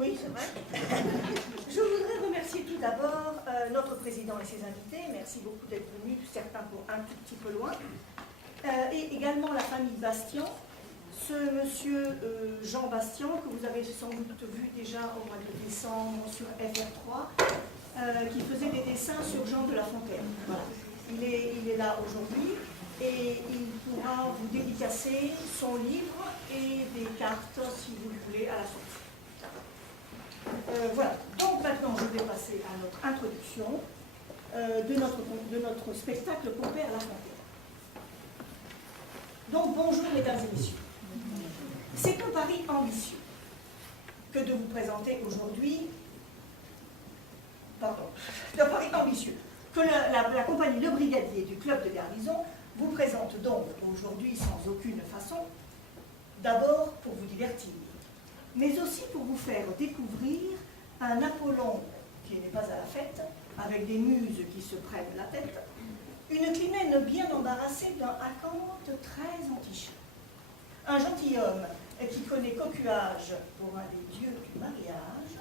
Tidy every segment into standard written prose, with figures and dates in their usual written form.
Oui, c'est vrai. Je voudrais remercier tout d'abord notre président et ses invités. Merci beaucoup d'être venus, certains pour un tout petit peu loin. Et également la famille Bastian, ce monsieur Jean Bastian, que vous avez sans doute vu déjà au mois de décembre sur FR3, qui faisait des dessins sur Jean de La Fontaine. Voilà. Il est là aujourd'hui et il pourra vous dédicacer son livre et des cartes, si vous le voulez, à la sortie. Voilà, donc maintenant je vais passer à notre introduction de notre spectacle Compère La Fontaine. Donc bonjour mesdames et messieurs. C'est un pari ambitieux que de vous présenter aujourd'hui, un pari ambitieux, que la compagnie Le Brigadier du Club de Garnison vous présente donc aujourd'hui sans aucune façon, d'abord pour vous divertir, mais aussi pour vous faire découvrir un Apollon qui n'est pas à la fête, avec des muses qui se prennent la tête, une Clymène bien embarrassée d'un acanthe très antichat, un gentilhomme qui connaît cocuage pour un des dieux du mariage,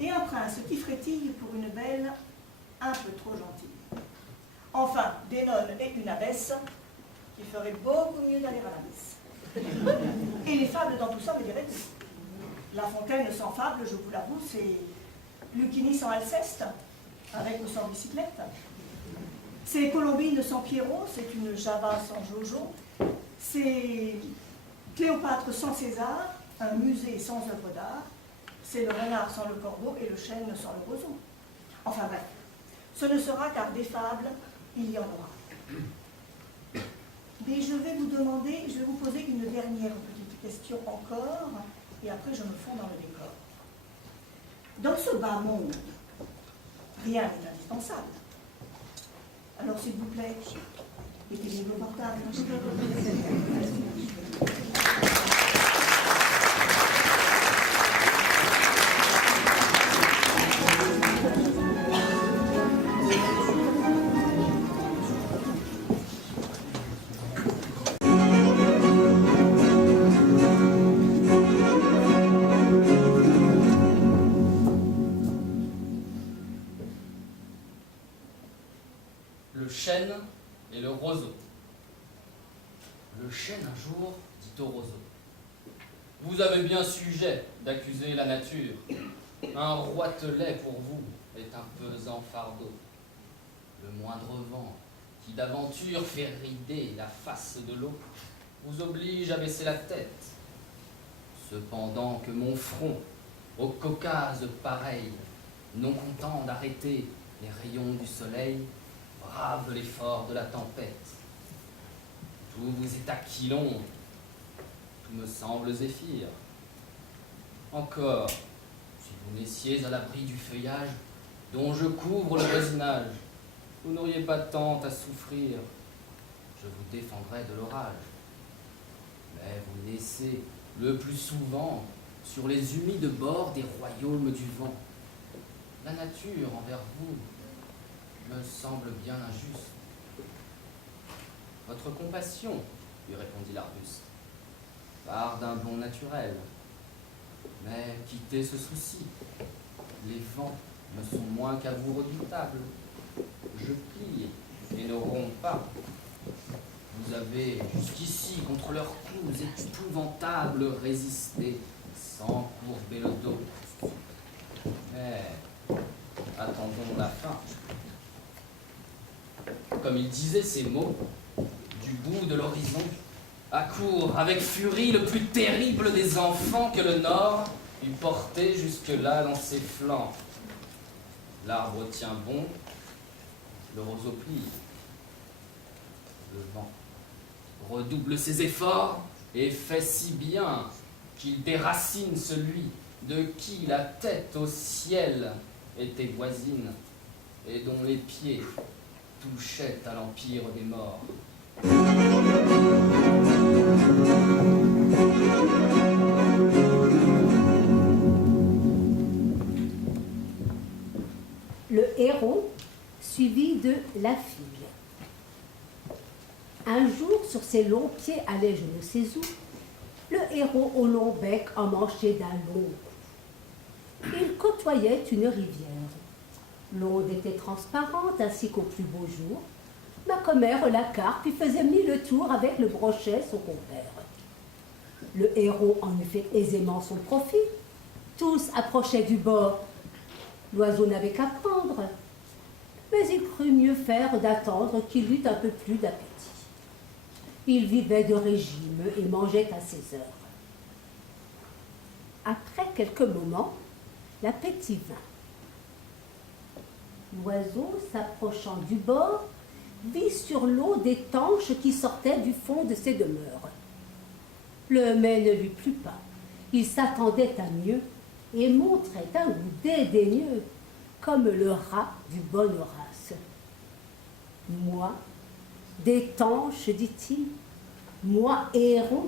et un prince qui frétille pour une belle un peu trop gentille. Enfin, des nonnes et une abbesse qui feraient beaucoup mieux d'aller à la messe. Et les fables dans tout ça, me direz-vous. La Fontaine sans fable, je vous l'avoue, c'est Lucchini sans Alceste, avec ou sans bicyclette. C'est Colombine sans Pierrot, c'est une Java sans Jojo. C'est Cléopâtre sans César, un musée sans œuvre d'art. C'est le renard sans le corbeau et le chêne sans le roseau. Enfin bref, ce ne sera qu'à des fables, il y en aura. Mais je vais vous poser une dernière petite question encore, et après je me fonds dans le décor. Dans ce bas monde, rien n'est indispensable. Alors s'il vous plaît, mettez vos portables. Le chêne et le roseau. Le chêne un jour dit au roseau: vous avez bien sujet d'accuser la nature. Un roitelet pour vous est un pesant fardeau. Le moindre vent qui d'aventure fait rider la face de l'eau vous oblige à baisser la tête. Cependant que mon front, au Caucase pareil, non content d'arrêter les rayons du soleil, brave l'effort de la tempête. Tout vous est aquilon, tout me semble zéphyr. Encore, si vous naissiez à l'abri du feuillage dont je couvre le voisinage, vous n'auriez pas tant à souffrir, je vous défendrais de l'orage. Mais vous naissez le plus souvent sur les humides bords des royaumes du vent. La nature envers vous me semble bien injuste. Votre compassion, lui répondit l'arbuste, part d'un bon naturel. Mais quittez ce souci. Les vents me sont moins qu'à vous redoutables. Je plie et ne romps pas. Vous avez jusqu'ici, contre leurs coups épouvantables, résisté sans courber le dos. Mais attendons la fin. Comme il disait ces mots, du bout de l'horizon, accourt avec furie le plus terrible des enfants que le Nord eût porté jusque-là dans ses flancs. L'arbre tient bon, le roseau plie. Le vent redouble ses efforts et fait si bien qu'il déracine celui de qui la tête au ciel était voisine et dont les pieds touchaient à l'empire des morts. Le héros suivi de la fille. Un jour, sur ses longs pieds allait je ne sais où, le héros au long bec emmanché d'un long cou. ils côtoyaient une rivière. L'eau était transparente ainsi qu'au plus beau jour. Ma commère, la carpe, y faisait 1000 tours avec le brochet, son compère. Le héros en eut fait aisément son profit. Tous approchaient du bord. L'oiseau n'avait qu'à prendre. Mais il crut mieux faire d'attendre qu'il eût un peu plus d'appétit. Il vivait de régime et mangeait à ses heures. Après quelques moments, l'appétit vint. L'oiseau, s'approchant du bord, vit sur l'eau des tanches qui sortaient du fond de ses demeures. Le mets ne lui plut pas. Il s'attendait à mieux et montrait un goût dédaigneux, comme le rat du bon Horace. Moi, des tanches, dit-il, moi, héron,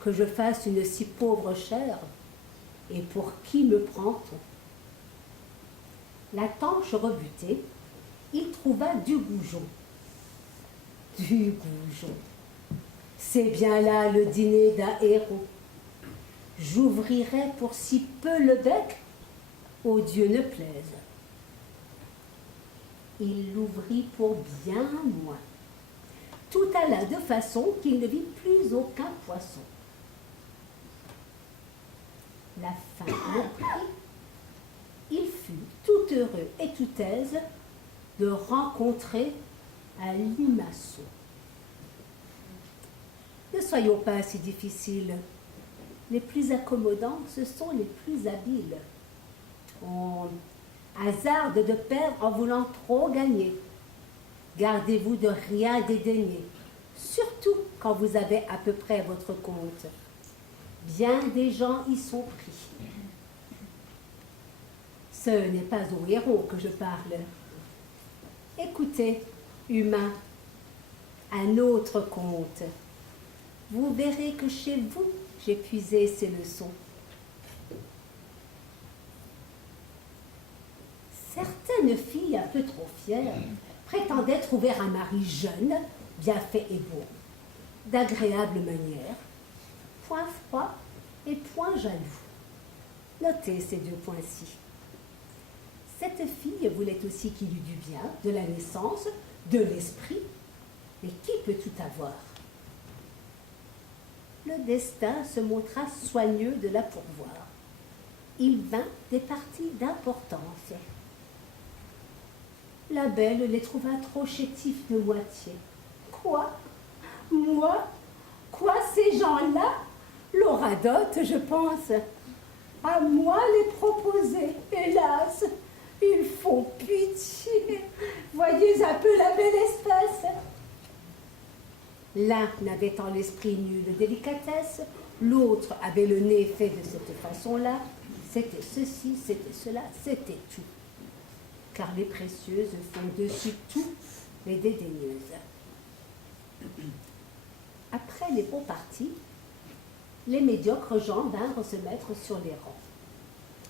que je fasse une si pauvre chair, et pour qui me prend-on? La tanche rebutée, il trouva du goujon. Du goujon. C'est bien là le dîner d'un héros. J'ouvrirai pour si peu le bec, au Dieu ne plaise. Il l'ouvrit pour bien moins. Tout alla de façon qu'il ne vit plus aucun poisson. La faim le prit. Il fut tout heureux et tout aise de rencontrer un limaçon. Ne soyons pas si difficiles. Les plus accommodants, ce sont les plus habiles. On hasarde de perdre en voulant trop gagner. Gardez-vous de rien dédaigner, surtout quand vous avez à peu près votre compte. Bien des gens y sont pris. Ce n'est pas aux héros que je parle. Écoutez, humains, un autre conte. Vous verrez que chez vous, j'ai puisé ces leçons. Certaines filles un peu trop fières prétendaient trouver un mari jeune, bien fait et beau, d'agréables manières, point froid et point jaloux. Notez ces 2 points-ci. Cette fille voulait aussi qu'il eût du bien, de la naissance, de l'esprit, mais qui peut tout avoir? Le destin se montra soigneux de la pourvoir. Il vint des parties d'importance. La belle les trouva trop chétifs de moitié. Quoi? Moi? Quoi, ces gens-là? L'oradote, je pense. À moi les proposer, hélas, ils font pitié. Voyez un peu la belle espèce. L'un n'avait en l'esprit nulle délicatesse, l'autre avait le nez fait de cette façon-là. C'était ceci, c'était cela, c'était tout. Car les précieuses font dessus tout les dédaigneuses. Après les bons partis, les médiocres gens vinrent se mettre sur les rangs.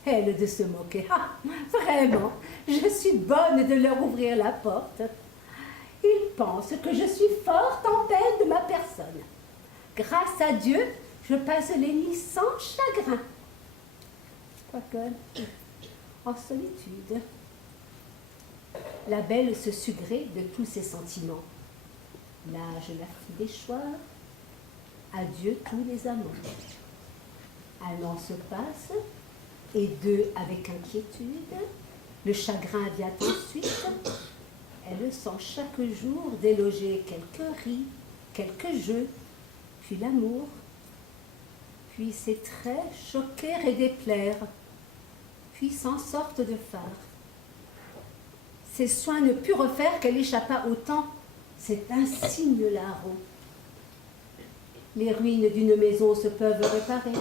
Elle de se moquer. Ah, vraiment, je suis bonne de leur ouvrir la porte. Ils pensent que je suis fort en peine de ma personne. Grâce à Dieu, je passe les nuits sans chagrin. Quoique, en solitude. La belle se sut gré de tous ses sentiments. L'âge la fit déchoir. Adieu tous les amants. Un an se passe, et 2 avec inquiétude. Le chagrin vient ensuite. Elle sent chaque jour déloger quelques ris, quelques jeux, puis l'amour, puis ses traits choquer et déplaire, puis s'en sortent de phare. Ses soins ne purent faire qu'elle échappa au temps. C'est un signe larron. Les ruines d'une maison se peuvent réparer.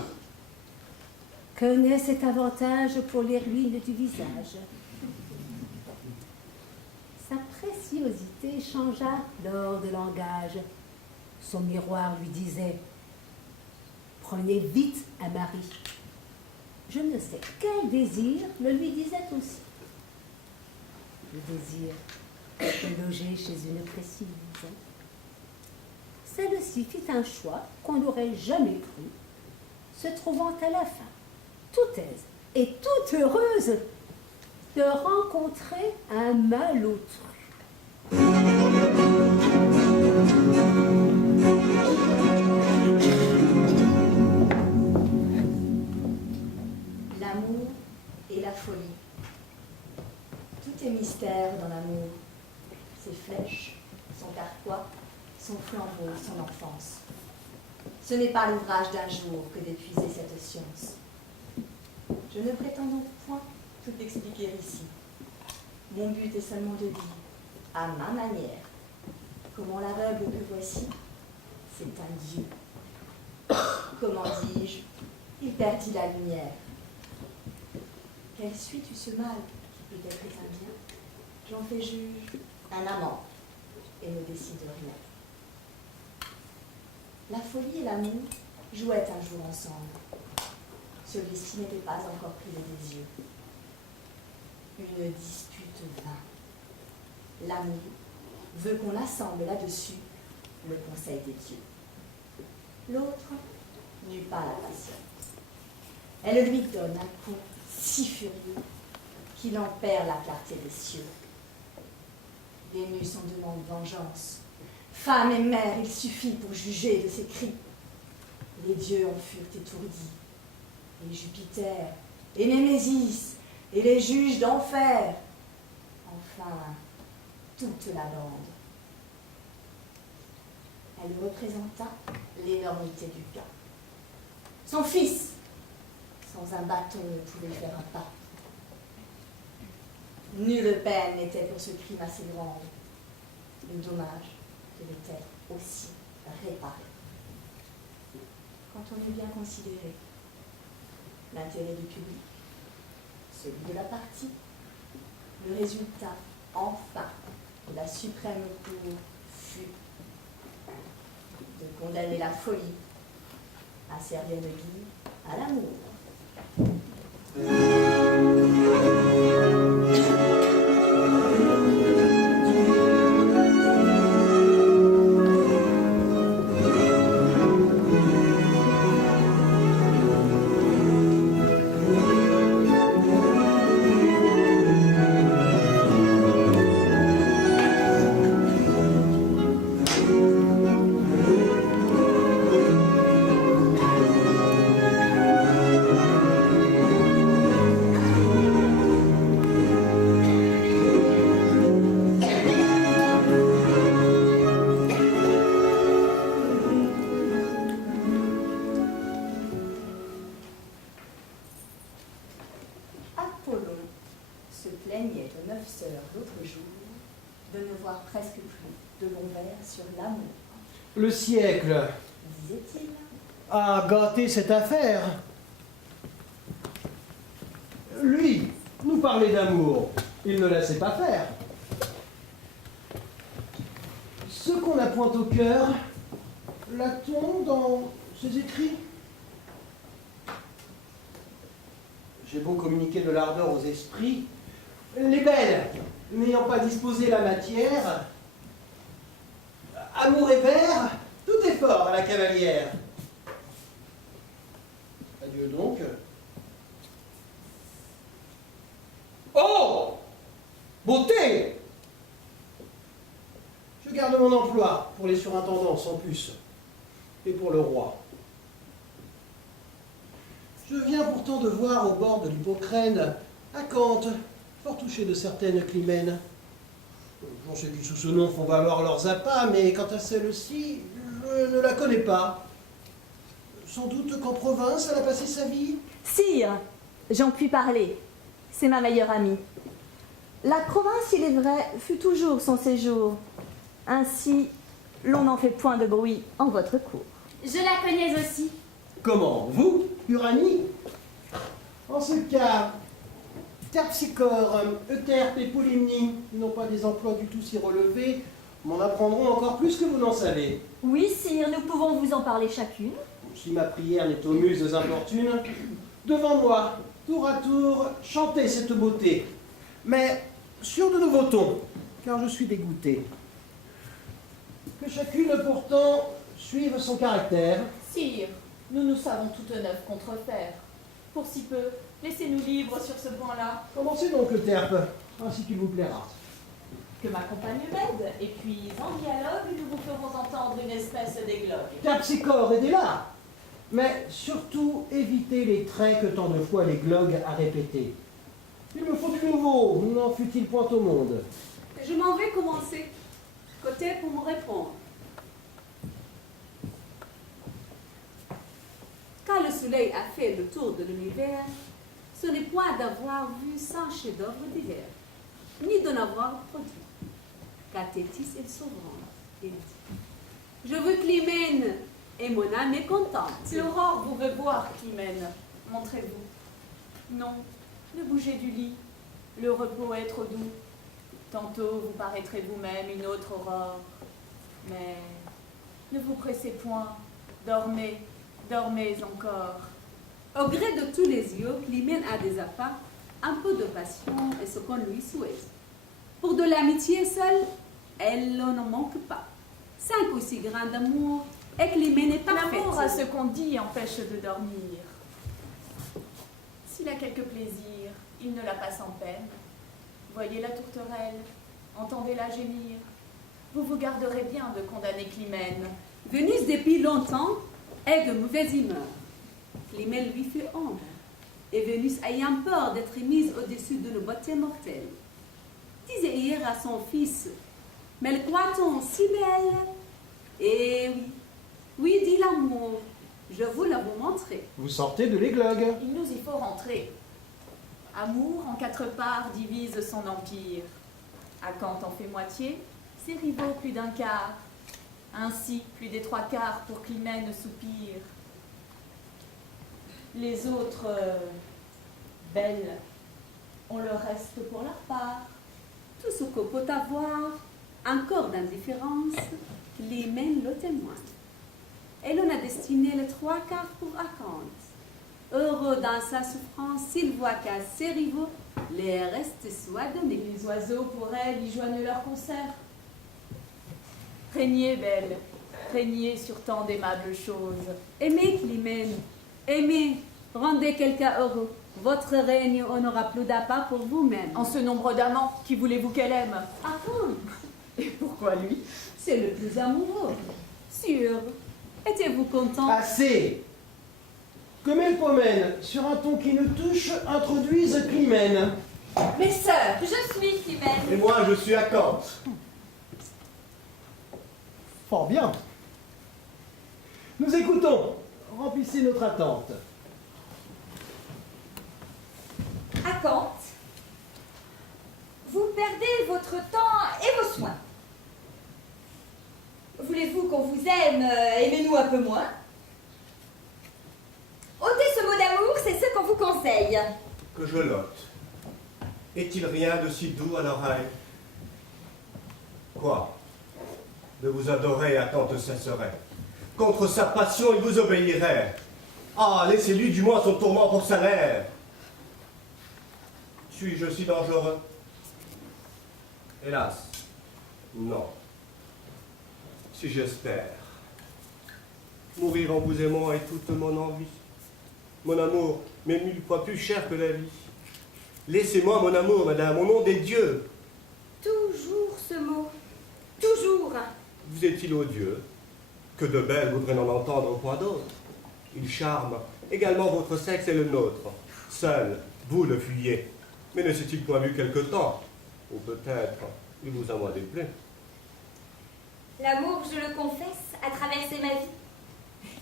Que n'est cet avantage pour les ruines du visage? Sa préciosité changea lors de langage. Son miroir lui disait « Prenez vite un mari ». Je ne sais quel désir le lui disait aussi. Le désir de loger chez une précise. Celle-ci fit un choix qu'on n'aurait jamais cru, se trouvant à la fin, tout aise, et toute heureuse de rencontrer un malotru. L'amour et la folie. Tout est mystère dans l'amour. Ses flèches, son carquois, son flambeau, son enfance. Ce n'est pas l'ouvrage d'un jour que d'épuiser cette science. Je ne prétends donc point tout expliquer ici. Mon but est seulement de dire, à ma manière, comment l'aveugle que voici, c'est un Dieu. Comment dis-je, il perdit la lumière. Quelle suite eut ce mal qui peut-être est un bien? J'en fais juge un amant et ne décide rien. La folie et l'amour jouaient un jour ensemble. Celui-ci n'était pas encore privé des yeux. Une dispute vaine. L'amour veut qu'on assemble là-dessus le conseil des dieux. L'autre n'eut pas la patience. Elle lui donne un coup si furieux qu'il en perd la clarté des cieux. Vénus en demande vengeance. Femme et mère, il suffit pour juger de ses cris. Les dieux en furent étourdis. Et Jupiter, et Némésis, et les juges d'enfer. Enfin, toute la bande. Elle représenta l'énormité du cas. Son fils, sans un bâton, ne pouvait faire un pas. Nulle peine n'était pour ce crime assez grande. Le dommage devait être aussi réparé. Quand on eut bien considéré l'intérêt du public, celui de la partie, le résultat, enfin, de la suprême cour fut de condamner la folie à servir de guide à l'amour. Le siècle, disait-il, a gâté cette affaire. Lui, nous parlait d'amour, il ne laissait pas faire. Ce qu'on a point au cœur, l'a-t-on dans ses écrits? J'ai beau communiquer de l'ardeur aux esprits, les belles, n'ayant pas disposé la matière, amour et vers, tout est fort à la cavalière. Adieu donc. Oh! Beauté! Je garde mon emploi pour les surintendants sans plus, et pour le roi. Je viens pourtant de voir au bord de l'Hippocrène, à Cante, fort touché de certaines Clymènes. Bon, ceux qui sous ce nom font valoir leurs appâts, mais quant à celle-ci, je ne la connais pas. Sans doute qu'en province, elle a passé sa vie. Sire, j'en puis parler. C'est ma meilleure amie. La province, il est vrai, fut toujours son séjour. Ainsi, l'on n'en fait point de bruit en votre cour. Je la connais aussi. Comment? Vous, Uranie? En ce cas, Terpsichore, Euterpe et Polymnie, qui n'ont pas des emplois du tout si relevés, m'en apprendront encore plus que vous n'en savez. Oui, sire, nous pouvons vous en parler chacune. Si ma prière n'est aux muses importunes, devant moi, tour à tour, chantez cette beauté, mais sur de nouveaux tons, car je suis dégoûté. Que chacune, pourtant, suive son caractère. Sire, nous nous savons toutes neuves contrefaire. Pour si peu. Laissez-nous libres sur ce point-là. Commencez donc le terpe, ainsi qu'il vous plaira. Que ma compagne m'aide, et puis en dialogue, nous vous ferons entendre une espèce d'églogue. Terpsichore, aidez-la. Mais surtout, évitez les traits que tant de fois les glogues a répétés. Il me faut du nouveau, n'en fut-il point au monde. Je m'en vais commencer. Côté pour me répondre. Quand le soleil a fait le tour de l'univers, ce n'est point d'avoir vu 100 chefs-d'œuvre divers, ni d'en avoir produit. Car Tétis est souverain, il dit. Je veux Climène, et mon âme est contente. L'aurore vous veut voir, Climène. Montrez-vous. Non, ne bougez du lit. Le repos est trop doux. Tantôt vous paraîtrez vous-même une autre aurore. Mais ne vous pressez point. Dormez, dormez encore. Au gré de tous les yeux, Climène a des apparts, un peu de passion et ce qu'on lui souhaite. Pour de l'amitié seule, elle n'en manque pas. 5 ou 6 grains d'amour, et Climène est parfaite. L'amour à ce qu'on dit empêche de dormir. S'il a quelque plaisir, il ne la passe en peine. Voyez la tourterelle, entendez-la gémir. Vous vous garderez bien de condamner Climène. Vénus, depuis longtemps, est de mauvaise humeur. Climène lui fait ombre, et Vénus ayant peur d'être mise au-dessus de nos beautés mortelles, disait hier à son fils, mais le croit-on si belle? Eh oui, oui, dit l'amour, je vous la vous montrer. Vous sortez de l'églogue. Il nous y faut rentrer. Amour en 4 parts divise son empire. Acanthe en fait moitié, ses rivaux plus d'un quart. Ainsi, plus des 3 quarts pour Climène soupire. Les autres, belles, ont le reste pour leur part. Tout ce qu'on peut avoir, encore d'indifférence, Climène le témoigne. Et l'on a destiné les 3 quarts pour Acanthe. Heureux dans sa souffrance, s'il voit qu'à ses rivaux, les restes soient donnés. Les oiseaux pour elle y joignent leur concert. Régnez, belle, régnez sur tant d'aimables choses. Aimez Climène, aimez, rendez quelqu'un heureux. Votre règne n'aura plus d'appât pour vous-même. En ce nombre d'amants, qui voulez-vous qu'elle aime? Acanthe, Et pourquoi lui? c'est le plus amoureux. Sûr, étiez-vous content? Assez. Que Melpomène, sur un ton qui nous touche, introduise Climène. Mes sœurs, je suis Climène. Et moi, je suis Acanthe. Fort bien. Nous écoutons. Remplissez notre attente. Acanthe, vous perdez votre temps et vos soins. Voulez-vous qu'on vous aime, aimez-nous un peu moins? Ôtez ce mot d'amour, c'est ce qu'on vous conseille. Que je l'ôte. Est-il rien de si doux à l'oreille? Quoi? De vous adorer, Acanthe cesserait. Contre sa passion, il vous obéirait. Ah, laissez-lui du moins son tourment pour salaire. Suis-je si dangereux? Hélas, non. Si j'espère. Mourir en vous aimant est toute mon envie. Mon amour m'est 1000 fois plus cher que la vie. Laissez-moi mon amour, madame, au nom des dieux. Toujours ce mot. Toujours. Vous est-il odieux? Que de belles voudraient n'en entendre point d'autre. Il charme également votre sexe et le nôtre. Seul, vous le fuyez. Mais ne s'est-il point vu quelque temps? Ou peut-être, il vous a moins déplu. L'amour, je le confesse, a traversé ma vie.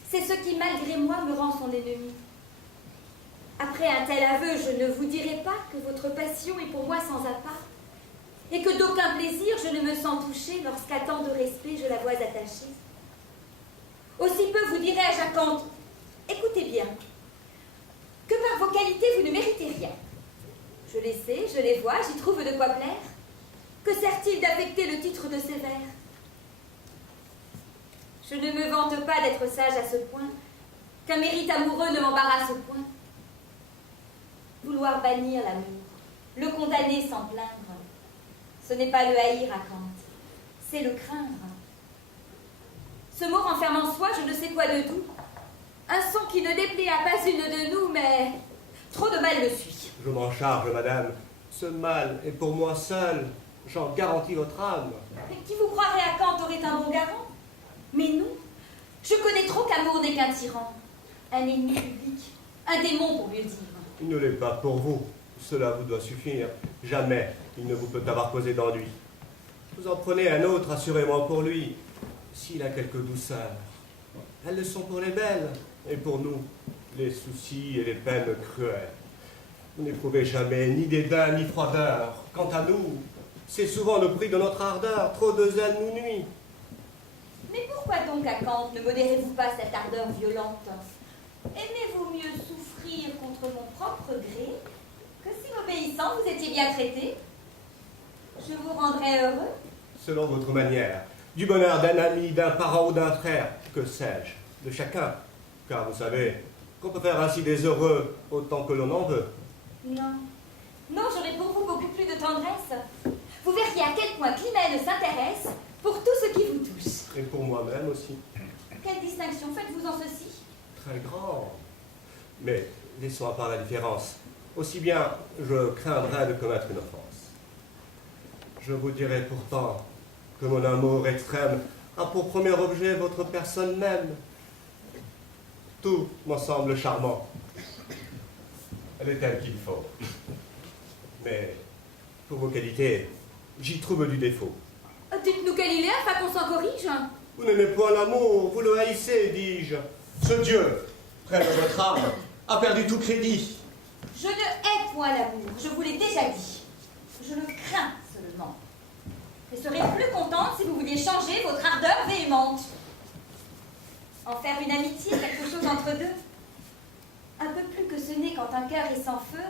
C'est ce qui, malgré moi, me rend son ennemi. Après un tel aveu, je ne vous dirai pas que votre passion est pour moi sans appât, et que d'aucun plaisir je ne me sens touchée lorsqu'à tant de respect je la vois attachée. Aussi peu vous dirai-je, Acanthe, écoutez bien, que par vos qualités vous ne méritez rien. Je les sais, je les vois, j'y trouve de quoi plaire. Que sert-il d'affecter le titre de sévère? Je ne me vante pas d'être sage à ce point, qu'un mérite amoureux ne m'embarrasse point. Vouloir bannir l'amour, le condamner sans plaindre, ce n'est pas le haïr, Acanthe, c'est le craindre. Ce mot renferme en soi je ne sais quoi de doux, un son qui ne déplaît à pas une de nous, mais mal me suit. Je m'en charge, madame. Ce mal est pour moi seul. J'en garantis votre âme. Mais qui vous croirait à Kant aurait un bon garant? Mais non, je connais trop qu'amour n'est qu'un tyran, un ennemi public, un démon pour mieux dire. Il ne l'est pas pour vous. Cela vous doit suffire. Jamais il ne vous peut avoir causé d'ennui. Vous en prenez un autre, assurément pour lui. S'il a quelques douceurs, elles le sont pour les belles, et pour nous, les soucis et les peines cruelles. Vous n'éprouvez jamais ni dédain ni froideur. Quant à nous, c'est souvent le prix de notre ardeur. Trop de zèle nous nuit. Mais pourquoi donc à Kant ne modérez-vous pas cette ardeur violente? Aimez-vous mieux souffrir contre mon propre gré que si obéissant vous étiez bien traité? Je vous rendrais heureux? Selon votre manière, du bonheur d'un ami, d'un parent ou d'un frère, que sais-je, de chacun. Car vous savez qu'on peut faire ainsi des heureux autant que l'on en veut. Non. Non, j'aurais pour vous beaucoup plus de tendresse. Vous verriez à quel point Climène s'intéresse pour tout ce qui vous touche. Et pour moi-même aussi. Quelle distinction faites-vous en ceci? Très grand. Mais laissons à part la différence. Aussi bien, je craindrais de commettre une offense. Je vous dirai pourtant que mon amour extrême a pour premier objet votre personne même. Tout m'en semble charmant. Elle est telle qu'il faut. Mais pour vos qualités, j'y trouve du défaut. Dites-nous quel il est afin qu'on s'en corrige. Vous n'aimez point l'amour, vous le haïssez, dis-je. Ce Dieu, près de votre âme, a perdu tout crédit. Je ne hais point l'amour, je vous l'ai déjà dit. Je le crains seulement. Je serais plus contente si vous vouliez changer votre ardeur véhémente. En faire une amitié, quelque chose entre deux. Un peu plus que ce n'est quand un cœur est sans feu,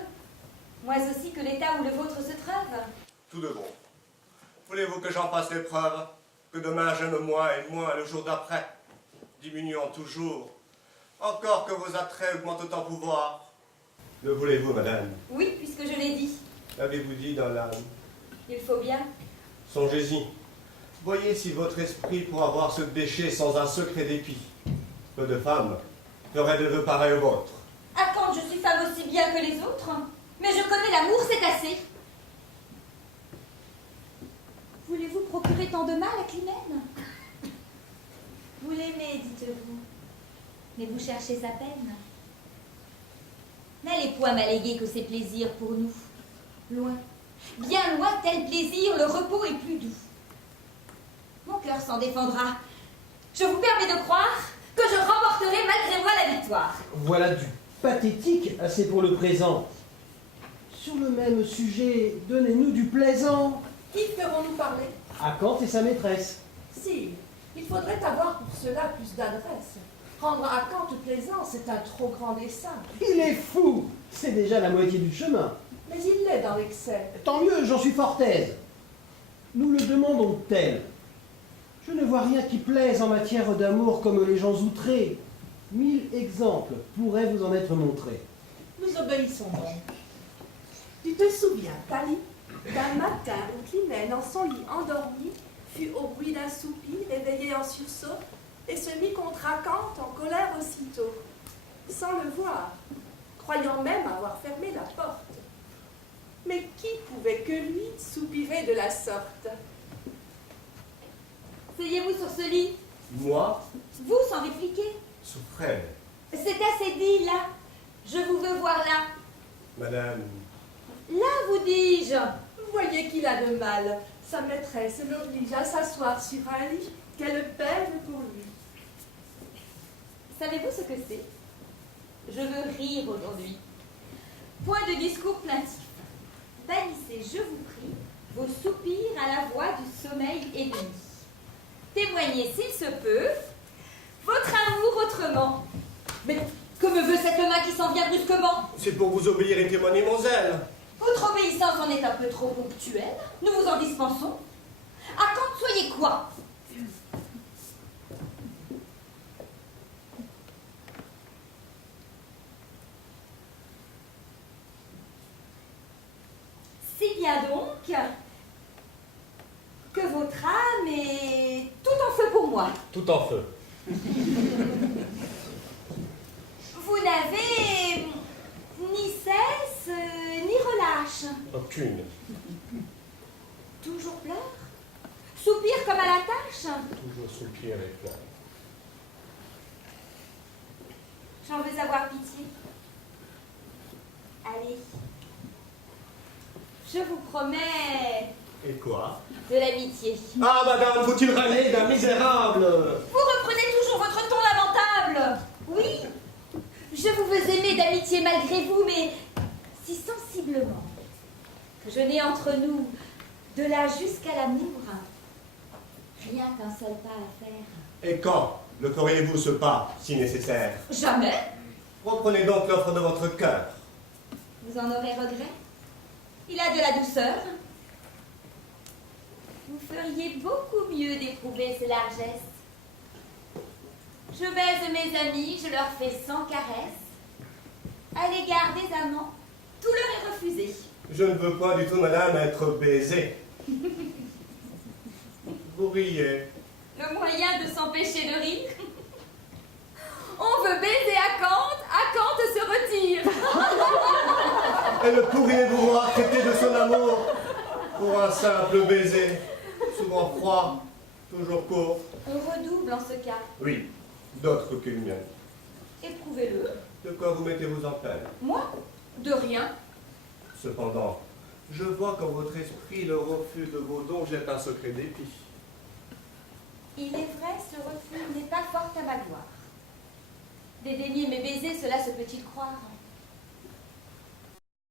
moins aussi que l'état où le vôtre se trouve. Tout de bon. Voulez-vous que j'en fasse l'épreuve? Que demain j'aime moins et moins le jour d'après, diminuant toujours, encore que vos attraits augmentent en pouvoir. Le voulez-vous, madame? Oui, puisque je l'ai dit. L'avez-vous dit dans l'âme? Il faut bien. Songez-y. Voyez si votre esprit pourra voir ce déchet sans un secret dépit. Peu de femmes feraient de vœux pareils au vôtre. À quand je suis femme aussi bien que les autres? Mais je connais l'amour, c'est assez. Voulez-vous procurer tant de mal à Climène? Vous l'aimez, dites-vous. Mais vous cherchez sa peine. N'allez point m'alléguer que c'est plaisir pour nous. Loin, bien loin, tel plaisir, le repos est plus doux. Mon cœur s'en défendra. Je vous permets de croire que je remporterai malgré moi la victoire. Voilà du pathétique assez pour le présent. Sur le même sujet, donnez-nous du plaisant. Qui ferons-nous parler? À Kant et sa maîtresse. Si, il faudrait avoir pour cela plus d'adresse. Rendre à Kant plaisant, c'est un trop grand dessein. Il est fou. C'est déjà la moitié du chemin. Mais il l'est dans l'excès. Tant mieux, j'en suis fort aise. Nous le demandons tel. Je ne vois rien qui plaise en matière d'amour comme les gens outrés. 1000 exemples pourraient vous en être montrés. Nous obéissons donc. Tu te souviens, Thalie, d'un matin où Climène, en son lit endormi, fut au bruit d'un soupir éveillé en sursaut et se mit contre Kant en colère aussitôt, sans le voir, croyant même avoir fermé la porte. Mais qui pouvait que lui soupirer de la sorte? Asseyez-vous sur ce lit. Moi, Vous, sans répliquer. souffrez, C'est assez dit, là. Je vous veux voir là. madame. Là, vous dis-je. Voyez qu'il a de mal. Sa maîtresse l'oblige à s'asseoir sur un lit. Quelle peine pour lui. Savez-vous ce que c'est? Je veux rire aujourd'hui. Point de discours plaintif. Bannissez, je vous prie, vos soupirs à la voix du sommeil ennemi. Témoignez, s'il se peut, votre amour autrement. Mais que me veut cette main qui s'en vient brusquement? C'est pour vous obéir et témoigner mon zèle. Votre obéissance en est un peu trop ponctuelle. Nous vous en dispensons. À quand soyez quoi? Si bien donc que votre âme est tout en feu pour moi. Tout en feu. Vous n'avez ni cesse tâche? Aucune. Toujours pleure? Soupire comme à la tâche? Toujours soupir et pleurs. J'en veux avoir pitié. Allez. Je vous promets Et quoi? de l'amitié. Ah, madame, faut-il râler d'un misérable? Vous reprenez toujours votre ton lamentable. Oui, je vous veux aimer d'amitié malgré vous, mais si sensiblement que je n'ai entre nous, de là jusqu'à l'amour, rien qu'un seul pas à faire. Et quand le feriez-vous ce pas, si nécessaire? Jamais. Reprenez donc l'offre de votre cœur. Vous en aurez regret. Il a de la douceur. Vous feriez beaucoup mieux d'éprouver ses largesses. Je baise mes amis, je leur fais 100 caresses. À l'égard des amants, tout leur est refusé. Je ne veux pas du tout, madame, être baisé. Vous riez. Le moyen de s'empêcher de rire. On veut baiser à Kant se retire. Et le pourriez-vous voir traiter de son amour pour un simple baiser, souvent froid, toujours court? On redouble en ce cas. Oui, d'autres que le mien. Éprouvez-le. De quoi vous mettez-vous en peine? Moi, de rien. Cependant, je vois qu'en votre esprit, le refus de vos dons jette un secret dépit. Il est vrai, ce refus n'est pas fort à ma gloire. Dédaigner mes baisers, cela se peut-il croire?